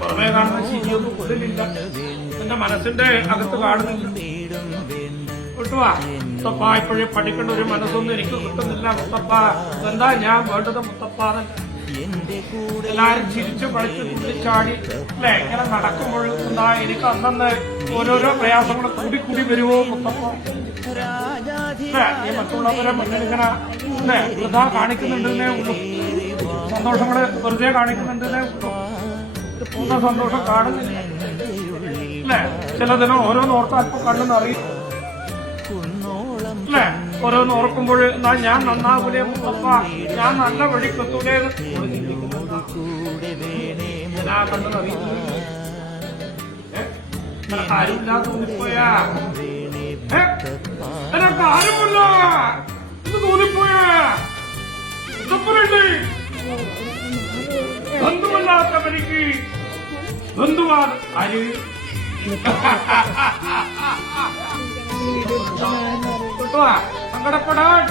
പുറമേ കാണുന്ന ശരിയൊന്നും ഉള്ളിലില്ല, എന്റെ മനസ്സിന്റെ അകത്ത് കാണുന്നില്ല. കിട്ടുവാ മുത്തപ്പ, ഇപ്പോഴേ പഠിക്കേണ്ട ഒരു മനസ്സൊന്നും എനിക്ക് കിട്ടുന്നില്ല മുത്തപ്പ. എന്താ ഞാൻ വേണ്ടത് മുത്തപ്പ? എല്ലാരും ചിരിച്ചു കളിച്ച് തുള്ളിച്ചാടി അല്ലെ ഇങ്ങനെ നടക്കുമ്പോൾ എന്താ എനിക്ക് അന്നന്ന് ഓരോരോ പ്രയാസങ്ങൾ കൂടി വരുവോ മുത്തപ്പ? ഈ മറ്റുള്ളവരെ മുന്നിൽ ഇങ്ങനെ അല്ലെ വൃഥാ കാണിക്കുന്നുണ്ടെന്നേ ഉള്ളൂ, സന്തോഷങ്ങള് വെറുതെ കാണിക്കുന്നുണ്ടെന്നേ ഉള്ളൂ. പൂർണ്ണ സന്തോഷം കാണുന്നില്ല അല്ലെ. ചിലതിന് ഓരോന്ന് ഓർത്ത് അല്പം കണ്ണെന്നറിയും അല്ലെ. ഓരോന്ന് ഓർക്കുമ്പോൾ എന്നാ ഞാൻ നന്നാകൂലേ മുത്തപ്പ, ഞാൻ നല്ല വഴിക്കെത്തൂലേ ഞാൻ കണ്ണെന്നറിയുന്നു. ആരുമില്ലാതെ തോന്നിപ്പോയാ, എനക്ക് ആരുമില്ല എന്ന് തോന്നിപ്പോയാ ബന്ധുവല്ലാത്തവർക്ക് ബന്ധുവാണ് ആര്? സങ്കടപ്പെടാൻ